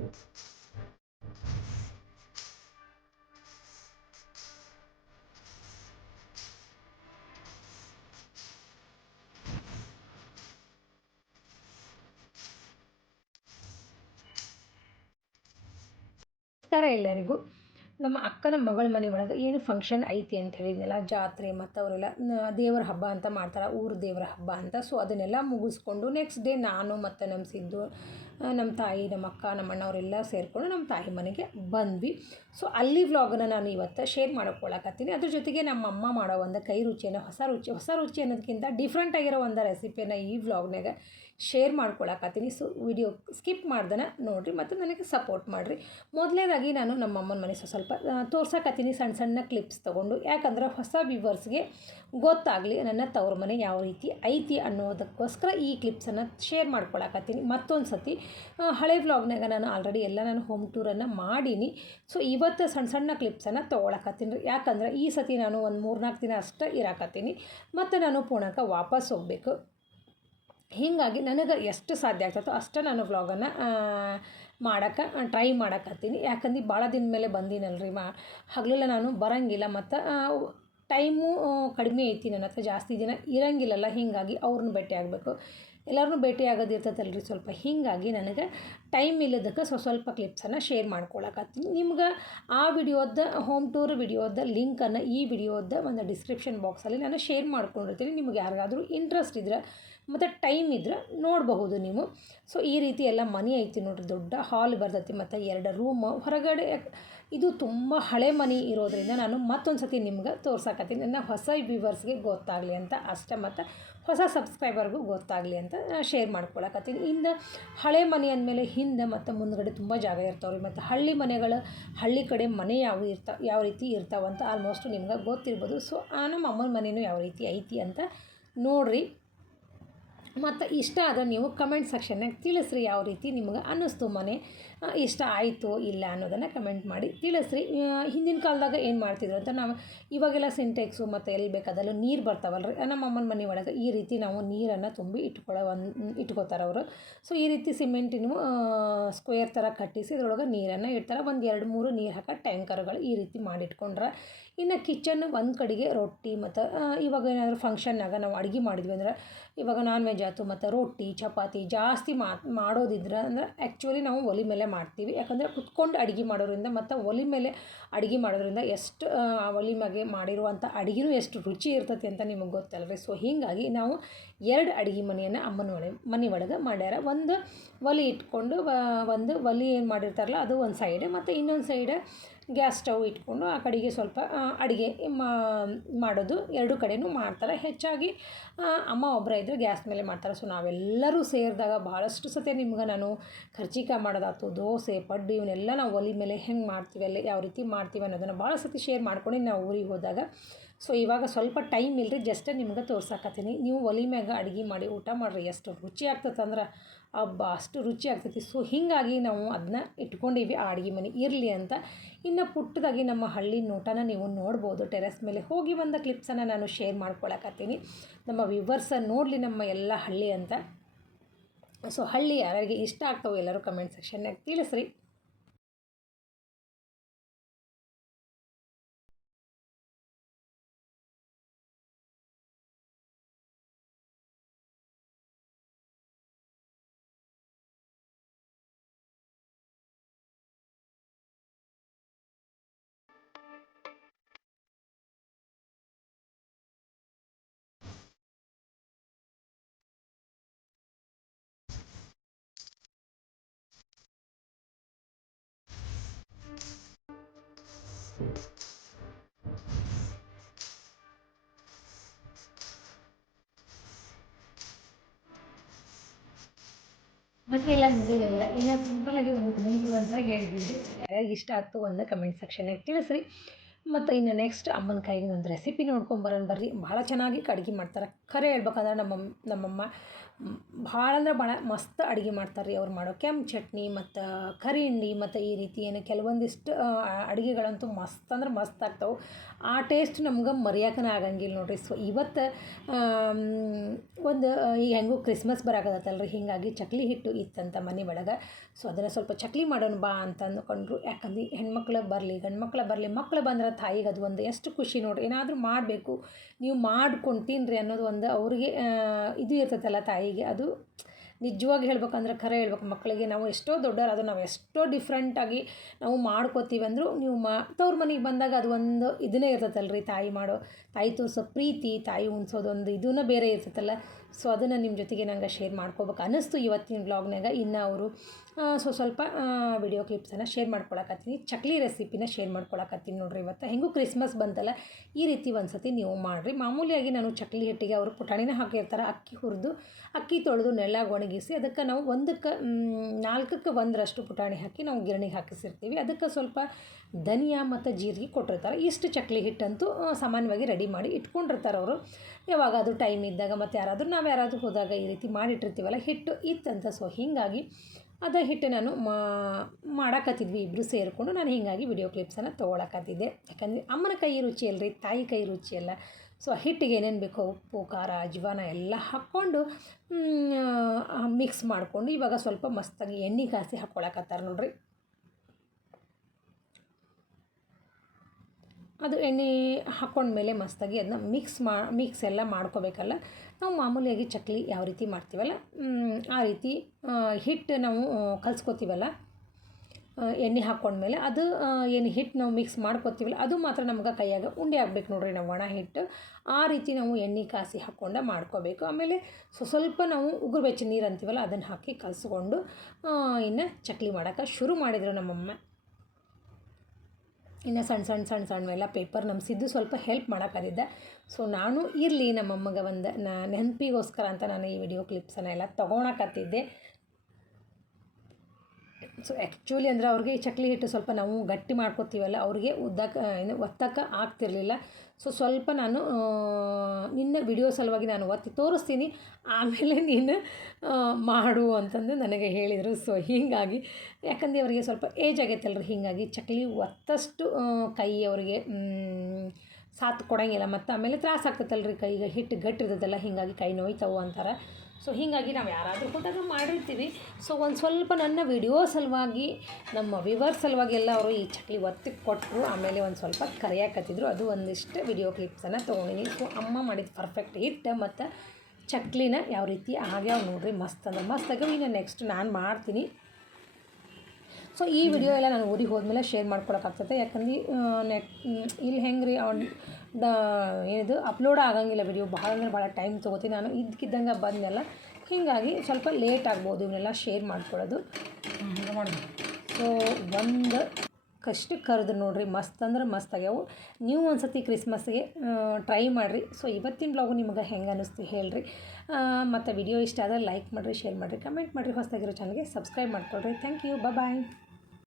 ನಮಸ್ಕಾರ ಎಲ್ಲರಿಗೂ. ನಮ್ಮ ಅಕ್ಕನ ಮಗಳ ಮನೆ ಒಳಗೆ ಏನು ಫಂಕ್ಷನ್ ಐತಿ ಅಂತ ಹೇಳಿದ್ನಲ್ಲ, ಜಾತ್ರೆ ಮತ್ತು ಅವರೆಲ್ಲ ದೇವರ ಹಬ್ಬ ಅಂತ ಮಾಡ್ತಾರೆ, ಊರು ದೇವರ ಹಬ್ಬ ಅಂತ. ಸೊ ಅದನ್ನೆಲ್ಲ ಮುಗಿಸ್ಕೊಂಡು ನೆಕ್ಸ್ಟ್ ಡೇ ನಾನು ಮತ್ತು ನಮ್ಮ ಸಿದ್ದು ನಮ್ಮ ತಾಯಿ, ನಮ್ಮ ಅಕ್ಕ, ನಮ್ಮ ಅಣ್ಣವರೆಲ್ಲ ಸೇರಿಕೊಂಡು ನಮ್ಮ ತಾಯಿ ಮನೆಗೆ ಬಂದ್ವಿ. ಸೊ ಅಲ್ಲಿ ವ್ಲಾಗನ್ನು ನಾನು ಇವತ್ತು ಶೇರ್ ಮಾಡ್ಕೊಳಕತ್ತೀನಿ. ಅದ್ರ ಜೊತೆಗೆ ನಮ್ಮ ಅಮ್ಮ ಮಾಡೋ ಒಂದು ಕೈ ರುಚಿಯನ್ನು, ಹೊಸ ರುಚಿ ಹೊಸ ರುಚಿ ಅನ್ನೋದಕ್ಕಿಂತ ಡಿಫ್ರೆಂಟ್ ಆಗಿರೋ ಒಂದು ರೆಸಿಪಿಯನ್ನು ಈ ವ್ಲಾಗ್ನಾಗ ಶೇರ್ ಮಾಡ್ಕೊಳಕತ್ತೀನಿ. ಸೊ ವಿಡಿಯೋ ಸ್ಕಿಪ್ ಮಾಡ್ದನ ನೋಡಿರಿ, ಮತ್ತು ನನಗೆ ಸಪೋರ್ಟ್ ಮಾಡಿರಿ. ಮೊದಲನೇದಾಗಿ ನಾನು ನಮ್ಮ ಅಮ್ಮನ ಮನೆ ಸ್ವಲ್ಪ ತೋರ್ಸಕತ್ತೀನಿ ಸಣ್ಣ ಸಣ್ಣ ಕ್ಲಿಪ್ಸ್ ತೊಗೊಂಡು. ಯಾಕಂದ್ರೆ ಹೊಸ ವ್ಯೂವರ್ಸ್ಗೆ ಗೊತ್ತಾಗಲಿ ನನ್ನ ತವ್ರ ಮನೆ ಯಾವ ರೀತಿ ಐತಿ ಅನ್ನೋದಕ್ಕೋಸ್ಕರ ಈ ಕ್ಲಿಪ್ಸನ್ನು ಶೇರ್ ಮಾಡ್ಕೊಳಕತ್ತೀನಿ. ಮತ್ತೊಂದು ಸತಿ ಹಳೆ ವ್ಲಾಗ್ನಾಗ ನಾನು ಆಲ್ರೆಡಿ ಎಲ್ಲ ನಾನು ಹೋಮ್ ಟೂರನ್ನು ಮಾಡೀನಿ. ಸೊ ಇವತ್ತು ಸಣ್ಣ ಸಣ್ಣ ಕ್ಲಿಪ್ಸನ್ನು ತೊಗೊಳಕತ್ತೀನಿ ರೀ. ಯಾಕಂದ್ರೆ ಈ ಸತಿ ನಾನು ಒಂದು ಮೂರ್ನಾಲ್ಕು ದಿನ ಅಷ್ಟೇ ಇರಾಕತ್ತೀನಿ. ಮತ್ತು ನಾನು ಪುಣಕ್ಕೆ ವಾಪಸ್ ಹೋಗಬೇಕು. ಹೀಗಾಗಿ ನನಗೆ ಎಷ್ಟು ಸಾಧ್ಯ ಆಗ್ತದೋ ಅಷ್ಟು ನಾನು ವ್ಲಾಗನ್ನು ಮಾಡೋಕೆ ಟ್ರೈ ಮಾಡಕತ್ತೀನಿ. ಯಾಕಂದ್ರೆ ಭಾಳ ದಿನ ಮೇಲೆ ಬಂದಿನಲ್ರಿ ಮಾ. ಹಗಲೆಲ್ಲ ನಾನು ಬರೋಂಗಿಲ್ಲ ಮತ್ತು ಟೈಮು ಕಡಿಮೆ ಐತಿ ನನ್ನ ಹತ್ರ ಜಾಸ್ತಿ ದಿನ ಇರೋಂಗಿಲ್ಲಲ್ಲ. ಹೀಗಾಗಿ ಅವ್ರನ್ನ ಭೇಟಿ ಆಗಬೇಕು. ಎಲ್ಲರನ್ನೂ ಭೇಟಿ ಆಗೋದು ಇರ್ತೈತಲ್ರಿ ಸ್ವಲ್ಪ. ಹೀಗಾಗಿ ನನಗೆ ಟೈಮ್ ಇಲ್ಲದಕ್ಕೆ ಸ್ವಲ್ಪ ಸ್ವಲ್ಪ ಕ್ಲಿಪ್ಸನ್ನು ಶೇರ್ ಮಾಡ್ಕೊಳಕತ್ತೀನಿ. ನಿಮ್ಗೆ ಆ ವಿಡಿಯೋದ, ಹೋಮ್ ಟೂರ್ ವಿಡಿಯೋದ, ಲಿಂಕನ್ನು ಈ ವಿಡಿಯೋದ ಒಂದು ಡಿಸ್ಕ್ರಿಪ್ಷನ್ ಬಾಕ್ಸಲ್ಲಿ ನಾನು ಶೇರ್ ಮಾಡ್ಕೊಂಡಿರ್ತೀನಿ. ನಿಮ್ಗೆ ಯಾರಿಗಾದರೂ ಇಂಟ್ರೆಸ್ಟ್ ಇದ್ರೆ ಮತ್ತು ಟೈಮ್ ಇದ್ರೆ ನೋಡಬಹುದು ನೀವು. ಸೊ ಈ ರೀತಿ ಎಲ್ಲ ಮನೆ ಐತಿ ನೋಡಿರಿ, ದೊಡ್ಡ ಹಾಲ್ ಬರ್ತೈತಿ ಮತ್ತು ಎರಡು ರೂಮ್ ಹೊರಗಡೆ. ಇದು ತುಂಬ ಹಳೆ ಮನೆ ಇರೋದರಿಂದ ನಾನು ಮತ್ತೊಂದು ಸತಿ ನಿಮ್ಗೆ ತೋರ್ಸಕತ್ತೀನಿ. ನನ್ನ ಹೊಸ ವ್ಯೂವರ್ಸ್ಗೆ ಗೊತ್ತಾಗಲಿ ಅಂತ ಅಷ್ಟೇ, ಮತ್ತು ಹೊಸ ಸಬ್ಸ್ಕ್ರೈಬರ್ಗೂ ಗೊತ್ತಾಗಲಿ ಅಂತ ಶೇರ್ ಮಾಡ್ಕೊಳಕತ್ತೀನಿ. ಇಂದ ಹಳೆ ಮನೆ ಅಂದಮೇಲೆ ಹಿಂದೆ ಮತ್ತು ಮುಂದಗಡೆ ತುಂಬ ಜಾಗ ಇರ್ತಾವ್ರಿ, ಮತ್ತು ಹಳ್ಳಿ ಮನೆಗಳು, ಹಳ್ಳಿ ಕಡೆ ಮನೆ ಯಾವ ಇರ್ತಾವೆ ಯಾವ ರೀತಿ ಇರ್ತಾವಂತ ಆಲ್ಮೋಸ್ಟ್ ನಿಮ್ಗೆ ಗೊತ್ತಿರ್ಬೋದು. ಸೊ ನಮ್ಮ ಅಮ್ಮನ ಮನೆಯೂ ಯಾವ ರೀತಿ ಐತಿ ಅಂತ ನೋಡಿರಿ. ಮತ್ತು ಇಷ್ಟ ಆದರೆ ನೀವು ಕಮೆಂಟ್ ಸೆಕ್ಷನ್ನಾಗ ತಿಳಿಸ್ರಿ ಯಾವ ರೀತಿ ನಿಮ್ಗೆ ಅನ್ನಿಸ್ತು ಮನೆ. ಇಷ್ಟ ಆಯಿತು ಇಲ್ಲ ಅನ್ನೋದನ್ನು ಕಮೆಂಟ್ ಮಾಡಿ. ತಿಳಿಸ್ರಿ. ಹಿಂದಿನ ಕಾಲದಾಗ ಏನು ಮಾಡ್ತಿದ್ರು ಅಂತ ನಾವು ಇವಾಗೆಲ್ಲ ಸಿಂಟೆಕ್ಸು ಮತ್ತು ಎಲ್ಲಿ ಬೇಕಾದಲ್ಲೂ ನೀರು ಬರ್ತಾವಲ್ರಿ? ನಮ್ಮ ಅಮ್ಮನ ಮನೆ ಒಳಗೆ ಈ ರೀತಿ ನಾವು ನೀರನ್ನು ತುಂಬಿ ಇಟ್ಕೊಳ್ಳೋ ಒಂದು, ಇಟ್ಕೋತಾರೆ ಅವರು. ಸೊ ಈ ರೀತಿ ಸಿಮೆಂಟಿನ ಸ್ಕ್ವೇರ್ ಥರ ಕಟ್ಟಿಸಿ ಇದ್ರೊಳಗೆ ನೀರನ್ನು ಇಡ್ತಾರೆ. ಒಂದು ಎರಡು ಮೂರು ನೀರು ಹಾಕೋ ಟ್ಯಾಂಕರ್ಗಳು ಈ ರೀತಿ ಮಾಡಿಟ್ಕೊಂಡ್ರೆ ಇನ್ನು ಕಿಚನ್ ಒಂದು ಕಡೆಗೆ ರೊಟ್ಟಿ ಮತ್ತು ಇವಾಗ ಏನಾದರೂ ಫಂಕ್ಷನ್ನಾಗ ನಾವು ಅಡುಗೆ ಮಾಡಿದ್ವಿ ಅಂದ್ರೆ ಇವಾಗ ನಾನ್ ವೆಜ್ ಆಯ್ತು ಮತ್ತು ರೊಟ್ಟಿ, ಚಪಾತಿ ಜಾಸ್ತಿ ಮಾಡೋದಿದ್ರೆ ಅಂದ್ರೆ ಆ್ಯಕ್ಚುಲಿ ನಾವು ಒಲೆ ಮೇಲೆ ಮಾಡ್ತೀವಿ. ಯಾಕಂದರೆ ಕುತ್ಕೊಂಡು ಅಡುಗೆ ಮಾಡೋದ್ರಿಂದ ಮತ್ತು ಒಲೆ ಮೇಲೆ ಅಡುಗೆ ಮಾಡೋದ್ರಿಂದ ಎಷ್ಟು ಒಲೆ ಮ್ಯಾಗೆ ಮಾಡಿರುವಂಥ ಅಡುಗೆನೂ ಎಷ್ಟು ರುಚಿ ಇರ್ತೈತಿ ಅಂತ ನಿಮಗೆ ಗೊತ್ತಲ್ರಿ. ಸೊ ಹೀಗಾಗಿ ನಾವು ಎರಡು ಅಡುಗೆ ಮನೆಯನ್ನು ಅಮ್ಮನ ಮನೆ ಮನೆ ಒಳಗೆ ಮಾಡ್ಯಾರ. ಒಂದು ಒಲೆ ಇಟ್ಕೊಂಡು ಒಂದು ಒಲೆ ಏನು ಮಾಡಿರ್ತಾರಲ್ಲ, ಅದು ಒಂದು ಸೈಡ್ ಮತ್ತು ಇನ್ನೊಂದು ಸೈಡ್ ಗ್ಯಾಸ್ ಸ್ಟವ್ ಇಟ್ಕೊಂಡು ಆ ಕಡೆಗೆ ಸ್ವಲ್ಪ ಅಡುಗೆ ಮಾಡೋದು. ಎರಡು ಕಡೆಯೂ ಮಾಡ್ತಾರೆ. ಹೆಚ್ಚಾಗಿ ಅಮ್ಮ ಒಬ್ಬರೇ ಇದ್ದರೆ ಗ್ಯಾಸ್ ಮೇಲೆ ಮಾಡ್ತಾರೆ. ಸೊ ನಾವೆಲ್ಲರೂ ಸೇರಿದಾಗ ಭಾಳಷ್ಟು ಸತಿ ನಿಮ್ಗೆ ನಾನು ಖರ್ಚಿಕಾಯಿ ಮಾಡೋದಾಯ್ತು, ದೋಸೆ, ಪಡ್ಡು, ಇವನ್ನೆಲ್ಲ ನಾವು ಒಲೆ ಮೇಲೆ ಹೆಂಗೆ ಮಾಡ್ತೀವಿ ಅಲ್ಲಿ ಯಾವ ರೀತಿ ಮಾಡ್ತೀವಿ ಅನ್ನೋದನ್ನು ಭಾಳ ಸತಿ ಶೇರ್ ಮಾಡ್ಕೊಂಡು ನಾವು ಊರಿಗೆ ಹೋದಾಗ ಸೊ ಇವಾಗ ಸ್ವಲ್ಪ ಟೈಮ್ ಇಲ್ಲರಿ ಜಸ್ಟ್ ನಿಮ್ಗೆ ತೋರ್ಸಾಕತ್ತೀನಿ. ನೀವು ಒಲಿ ಮ್ಯಾಗ ಅಡುಗೆ ಮಾಡಿ ಊಟ ಮಾಡಿರಿ, ಎಷ್ಟು ರುಚಿ ಆಗ್ತದಂದ್ರೆ ಹಬ್ಬ ಅಷ್ಟು ರುಚಿ ಆಗ್ತೈತಿ. ಸೊ ಹೀಗಾಗಿ ನಾವು ಅದನ್ನ ಇಟ್ಕೊಂಡಿವಿ ಆ ಅಡುಗೆ ಮನೆ. ಇರಲಿ ಅಂತ. ಇನ್ನು ಪುಟ್ಟದಾಗಿ ನಮ್ಮ ಹಳ್ಳಿ ನೋಟನ ನೀವು ನೋಡ್ಬೋದು. ಟೆರೆಸ್ ಮೇಲೆ ಹೋಗಿ ಬಂದ ಕ್ಲಿಪ್ಸನ್ನು ನಾನು ಶೇರ್ ಮಾಡ್ಕೊಳಕತ್ತೀನಿ. ನಮ್ಮ ವಿವರ್ಸ ನೋಡಲಿ ನಮ್ಮ ಎಲ್ಲ ಹಳ್ಳಿ ಅಂತ. ಸೊ ಹಳ್ಳಿ ಯಾರಿಗೆ ಇಷ್ಟ ಆಗ್ತಾವೆ ಎಲ್ಲರೂ ಕಮೆಂಟ್ ಸೆಕ್ಷನ್ನಾಗ ತಿಳಿಸ್ರಿ. ಯಾರ್ಯಾರಿಗೆ ಇಷ್ಟ ಆಗ್ತು ಒಂದು ಕಮೆಂಟ್ ಸೆಕ್ಷನ್ನಾಗ ತಿಳಿಸ್ರಿ. ಮತ್ತು ಇನ್ನು ನೆಕ್ಸ್ಟ್ ಅಮ್ಮನ ಕೈಗೆ ಒಂದು ರೆಸಿಪಿ ನೋಡ್ಕೊಂಬರೋಣ ಬರ್ರಿ. ಭಾಳ ಚೆನ್ನಾಗಿ ಅಡುಗೆ ಮಾಡ್ತಾರೆ. ಖರೆ ಹೇಳ್ಬೇಕಂದ್ರೆ ನಮ್ಮ ನಮ್ಮಮ್ಮ ಭಾಳ ಅಂದ್ರೆ ಭಾಳ ಮಸ್ತ್ ಅಡುಗೆ ಮಾಡ್ತಾರೆ ರೀ ಅವ್ರು ಮಾಡೋ. ಕೆಂಪು ಚಟ್ನಿ ಮತ್ತು ಕರಿ ಹಿಂಡಿ ಮತ್ತು ಈ ರೀತಿ ಏನು ಕೆಲವೊಂದಿಷ್ಟು ಅಡುಗೆಗಳಂತೂ ಮಸ್ತ್ ಅಂದ್ರೆ ಮಸ್ತ್ ಆಗ್ತಾವೆ. ಆ ಟೇಸ್ಟ್ ನಮ್ಗೆ ಮರೆಯಕನ ಆಗಂಗಿಲ್ಲ ನೋಡಿರಿ. ಸೊ ಇವತ್ತು ಒಂದು ಈಗ ಹೆಂಗೂ ಕ್ರಿಸ್ಮಸ್ ಬರಾಕತ್ತಲ್ಲ ರೀ ಹೀಗಾಗಿ ಚಕ್ಲಿ ಹಿಟ್ಟು ಇತ್ತಂತ ಮನೆ ಒಳಗೆ. ಸೊ ಅದನ್ನು ಸ್ವಲ್ಪ ಚಕ್ಲಿ ಮಾಡೋಣ ಬಾ ಅಂತ ಅಂದ್ಕೊಂಡ್ರು. ಯಾಕಂದ್ರೆ ಹೆಣ್ಮಕ್ಳು ಬರಲಿ ಗಂಡು ಮಕ್ಳು ಬರಲಿ, ಮಕ್ಳು ಬಂದ್ರೆ ತಾಯಿಗೆ ಅದು ಒಂದು ಎಷ್ಟು ಖುಷಿ ನೋಡಿರಿ. ಏನಾದರೂ ಮಾಡಬೇಕು. ನೀವು ಮಾಡ್ಕೊಂಡು ತಿನ್ನಿರಿ ಅನ್ನೋದು ಒಂದು ಅವ್ರಿಗೆ ಇದು ಇರ್ತೈತಲ್ಲ ಅದು ನಿಜವಾಗಿ ಹೇಳ್ಬೇಕಂದ್ರೆ ಖರೆ ಹೇಳ್ಬೇಕು. ಮಕ್ಕಳಿಗೆ ನಾವು ಎಷ್ಟೋ ದೊಡ್ಡವರಾದ್ರು ನಾವು ಎಷ್ಟೋ ಡಿಫ್ರೆಂಟಾಗಿ ನಾವು ಮಾಡ್ಕೋತೀವಿ ಅಂದರೂ ನೀವು ಮಾ, ತವ್ರ ಮನೆಗೆ ಬಂದಾಗ ಅದು ಒಂದು ಇದನ್ನೇ ಇರ್ತೈತಲ್ಲ ರೀ ತಾಯಿ ಮಾಡೋ, ತಾಯಿ ತೋರಿಸೋ ಪ್ರೀತಿ, ತಾಯಿ ಉಣ್ಸೋದೊಂದು ಇದನ್ನ ಬೇರೆ ಇರ್ತೈತಲ್ಲ. ಸೊ ಅದನ್ನು ನಿಮ್ಮ ಜೊತೆಗೆ ನಂಗೆ ಶೇರ್ ಮಾಡ್ಕೋಬೇಕು ಅನ್ನಿಸ್ತು ಇವತ್ತಿನ ಬ್ಲಾಗ್ನಾಗ ಇನ್ನು ಅವರು ಸೊ ಸ್ವಲ್ಪ ವಿಡಿಯೋ ಕ್ಲಿಪ್ಸನ್ನು ಶೇರ್ ಮಾಡ್ಕೊಳಕತ್ತೀನಿ. ಚಕ್ಲಿ ರೆಸಿಪಿನ ಶೇರ್ ಮಾಡ್ಕೊಳಕತ್ತೀನಿ ನೋಡ್ರಿ ಇವತ್ತು. ಹೆಂಗೂ ಕ್ರಿಸ್ಮಸ್ ಬಂತಲ್ಲ, ಈ ರೀತಿ ಒಂದು ಸತಿ ನೀವು ಮಾಡಿರಿ. ಮಾಮೂಲಿಯಾಗಿ ನಾನು ಚಕ್ಲಿ ಹಿಟ್ಟಿಗೆ ಅವರು ಪುಟಾಣಿನ ಹಾಕಿರ್ತಾರೆ, ಅಕ್ಕಿ ಹುರಿದು, ಅಕ್ಕಿ ತೊಳೆದು ನೆಲ ಒಣಗಿಸಿ, ಅದಕ್ಕೆ ನಾವು ಒಂದಕ್ಕೆ ನಾಲ್ಕಕ್ಕೆ ಒಂದರಷ್ಟು ಪುಟಾಣಿ ಹಾಕಿ ನಾವು ಗಿರಣಿಗೆ ಹಾಕಿಸಿರ್ತೀವಿ. ಅದಕ್ಕೆ ಸ್ವಲ್ಪ ಧನಿಯಾ ಮತ್ತು ಜೀರಿಗೆ ಕೊಟ್ಟಿರ್ತಾರೆ. ಇಷ್ಟು ಚಕ್ಲಿ ಹಿಟ್ಟಂತೂ ಸಾಮಾನ್ಯವಾಗಿ ರೆಡಿ ಮಾಡಿ ಇಟ್ಕೊಂಡಿರ್ತಾರೆ ಅವರು. ಯಾವಾಗ ಅದು ಟೈಮ್ ಇದ್ದಾಗ ಮತ್ತು ಯಾರಾದರೂ ನಾವು ಯಾರಾದರೂ ಹೋದಾಗ ಈ ರೀತಿ ಮಾಡಿಟ್ಟಿರ್ತೀವಲ್ಲ, ಹಿಟ್ಟು ಇತ್ತಂತ ಸೊ ಹೀಗಾಗಿ ಅದ ಹಿಟ್ಟು ನಾನು ಮಾಡಾಕತ್ತಿದ್ವಿ ಇಬ್ಬರು ಸೇರಿಕೊಂಡು ನಾನು ಹೀಗಾಗಿ ವಿಡಿಯೋ ಕ್ಲಿಪ್ಸನ್ನು ತೊಗೊಳಕತ್ತಿದ್ದೆ. ಯಾಕಂದರೆ ಅಮ್ಮನ ಕೈ ರುಚಿ ಅಲ್ರಿ, ತಾಯಿ ಕೈ ರುಚಿ ಅಲ್ಲ. ಸೊ ಹಿಟ್ಟಿಗೆ ಏನೇನು ಬೇಕೋ ಉಪ್ಪು, ಖಾರ, ಅಜ್ವಾನ ಎಲ್ಲ ಹಾಕ್ಕೊಂಡು ಮಿಕ್ಸ್ ಮಾಡಿಕೊಂಡು ಇವಾಗ ಸ್ವಲ್ಪ ಮಸ್ತಾಗಿ ಎಣ್ಣೆ ಕಾಸಿ ಹಾಕ್ಕೊಳಕತ್ತಾರ ನೋಡ್ರಿ. ಅದು ಎಣ್ಣೆ ಹಾಕ್ಕೊಂಡ್ಮೇಲೆ ಮಸ್ತಾಗಿ ಅದನ್ನ ಮಿಕ್ಸ್ ಮಾ ಮಿಕ್ಸ್ ಎಲ್ಲ ಮಾಡ್ಕೋಬೇಕಲ್ಲ? ನಾವು ಮಾಮೂಲಿಯಾಗಿ ಚಕ್ಲಿ ಯಾವ ರೀತಿ ಮಾಡ್ತೀವಲ್ಲ? ಆ ರೀತಿ ಹಿಟ್ಟು ನಾವು ಕಲ್ಸ್ಕೊತೀವಲ್ಲ? ಎಣ್ಣೆ ಹಾಕ್ಕೊಂಡ್ಮೇಲೆ ಅದು ಏನು ಹಿಟ್ಟು ನಾವು ಮಿಕ್ಸ್ ಮಾಡ್ಕೊತೀವಲ್ಲ, ಅದು ಮಾತ್ರ ನಮ್ಗೆ ಕೈಯಾಗ ಉಂಡೆ ಆಗಬೇಕು ನೋಡ್ರಿ, ನಾವು ಒಣ ಹಿಟ್ಟು. ಆ ರೀತಿ ನಾವು ಎಣ್ಣೆ ಕಾಸಿ ಹಾಕ್ಕೊಂಡು ಮಾಡ್ಕೋಬೇಕು. ಆಮೇಲೆ ಸೊ, ಸ್ವಲ್ಪ ನಾವು ಉಗುರು ಬೆಚ್ಚ ನೀರು ಅಂತೀವಲ್ಲ, ಅದನ್ನು ಹಾಕಿ ಕಲಸ್ಕೊಂಡು ಇನ್ನು ಚಕ್ಲಿ ಮಾಡೋಕೆ ಶುರು ಮಾಡಿದರು ನಮ್ಮಮ್ಮ. ಇನ್ನು ಸಣ್ಣ ಸಣ್ಣ ಸಣ್ಣ ಸಣ್ಣವೆಲ್ಲ ಪೇಪರ್ ನಮ್ಸಿದ್ದು ಸ್ವಲ್ಪ ಹೆಲ್ಪ್ ಮಾಡೋಕ್ಕಾದಿದ್ದೆ. ಸೊ ನಾನು ಇರಲಿ ನಮ್ಮಮ್ಮಗೆ ಒಂದು ನೆನಪಿಗೋಸ್ಕರ ಅಂತ ನಾನು ಈ ವಿಡಿಯೋ ಕ್ಲಿಪ್ಸನ್ನು ಎಲ್ಲ ತೊಗೊಳಕತ್ತಿದ್ದೆ ಸೊ ಆ್ಯಕ್ಚುಲಿ ಅಂದರೆ ಅವ್ರಿಗೆ ಈ ಚಕ್ಲಿ ಹಿಟ್ಟು ಸ್ವಲ್ಪ ನಾವು ಗಟ್ಟಿ ಮಾಡ್ಕೊತೀವಲ್ಲ, ಅವ್ರಿಗೆ ಉದ್ದಕ್ಕೆ ಏನು ಒತ್ತಕ್ಕೆ ಆಗ್ತಿರಲಿಲ್ಲ. ಸೊ ಸ್ವಲ್ಪ ನಾನು ನಿನ್ನ ವಿಡಿಯೋ ಸಲುವಾಗಿ ನಾನು ಒತ್ತಿ ತೋರಿಸ್ತೀನಿ. ಆಮೇಲೆ ನೀನು ಮಾಡು ಅಂತಂದು ನನಗೆ ಹೇಳಿದರು. ಸೊ ಹೀಗಾಗಿ, ಯಾಕಂದರೆ ಅವರಿಗೆ ಸ್ವಲ್ಪ ಏಜ್ ಆಗೈತಲ್ರಿ. ಹೀಗಾಗಿ ಚಕ್ಲಿ ಒತ್ತಷ್ಟು ಕೈ ಅವರಿಗೆ ಸಾತ್ ಕೊಡೋಂಗಿಲ್ಲ. ಮತ್ತು ಆಮೇಲೆ ತ್ರಾಸ ಆಗ್ತೈತಲ್ರಿ. ಕೈಗೆ ಹಿಟ್ಟು ಗಟ್ಟಿರ್ತದಲ್ಲ ಹೀಗಾಗಿ ಕೈ ನೋಯ್ತಾವು ಅಂತಾರೆ. ಸೊ ಹೀಗಾಗಿ ನಾವು ಯಾರಾದರೂ ಕೂಡ ಮಾಡಿರ್ತೀವಿ. ಸೊ ಒಂದು ಸ್ವಲ್ಪ ನನ್ನ ವಿಡಿಯೋ ಸಲುವಾಗಿ, ನಮ್ಮ ವಿವರ್ ಸಲುವಾಗಿ ಎಲ್ಲ ಅವರು ಈ ಚಕ್ಲಿ ಒತ್ತಿ ಕೊಟ್ಟರು ಆಮೇಲೆ ಒಂದು ಸ್ವಲ್ಪ ಕರೆಯಾಕತ್ತಿದ್ರು. ಅದು ಒಂದಿಷ್ಟು ವಿಡಿಯೋ ಕ್ಲಿಪ್ಸನ್ನು ತೊಗೊಂಡಿನಿ. ಸೊ ಅಮ್ಮ ಮಾಡಿದ ಪರ್ಫೆಕ್ಟ್ ಹಿಟ್ ಮತ್ತು ಚಕ್ಲಿನ ಯಾವ ರೀತಿ ಆಗ್ಯಾವ ನೋಡ್ರಿ ಮಸ್ತ್ ಅಂದ್ರೆ ಮಸ್ತ್ ಆಗ್ಯಾವ ಇನ್ನು ನೆಕ್ಸ್ಟ್ ನಾನು ಮಾಡ್ತೀನಿ. ಸೊ ಈ ವಿಡಿಯೋ ಎಲ್ಲ ನಾನು ಊರಿಗೆ ಹೋದ್ಮೇಲೆ ಶೇರ್ ಮಾಡ್ಕೊಳಕ್ಕಾಗ್ತದೆ ಯಾಕಂದ್ರೆ ನೆಟ್ ಇಲ್ಲಿ ಹೆಂಗೆ ರೀ ಅವ್ನು ದ ಏನಿದು ಅಪ್ಲೋಡ್ ಆಗಂಗಿಲ್ಲ ವಿಡಿಯೋ ಭಾಳ ಅಂದ್ರೆ ಭಾಳ ಟೈಮ್ ತೊಗೋತೀನಿ. ನಾನು ಇದ್ದಕ್ಕಿದ್ದಂಗೆ ಬಂದೆಲ್ಲ ಹೀಗಾಗಿ ಸ್ವಲ್ಪ ಲೇಟ್ ಆಗ್ಬೋದು ಇವನ್ನೆಲ್ಲ ಶೇರ್ ಮಾಡ್ಕೊಳ್ಳೋದು. ಸೊ ಒಂದು ಕಷ್ಟ ಕರೆದು ನೋಡಿರಿ ಮಸ್ತ್ ಅಂದ್ರೆ ಮಸ್ತ್ ಆಗ್ಯಾವು. ನೀವು ಒಂದು ಸತಿ ಕ್ರಿಸ್ಮಸ್ಗೆ ಟ್ರೈ ಮಾಡಿರಿ. ಸೊ ಇವತ್ತಿನ ಬ್ಲಾಗು ನಿಮಗೆ ಹೆಂಗೆ ಅನ್ನಿಸ್ತು ಹೇಳಿರಿ. ಮತ್ತು ವಿಡಿಯೋ ಇಷ್ಟ ಆದರೆ ಲೈಕ್ ಮಾಡಿರಿ ಶೇರ್ ಮಾಡಿರಿ ಕಮೆಂಟ್ ಮಾಡಿರಿ. ಹೊಸದಾಗಿರೋ ಚಾನಲ್ಗೆ ಸಬ್ಸ್ಕ್ರೈಬ್ ಮಾಡ್ಕೊಳ್ರಿ. Thank you bye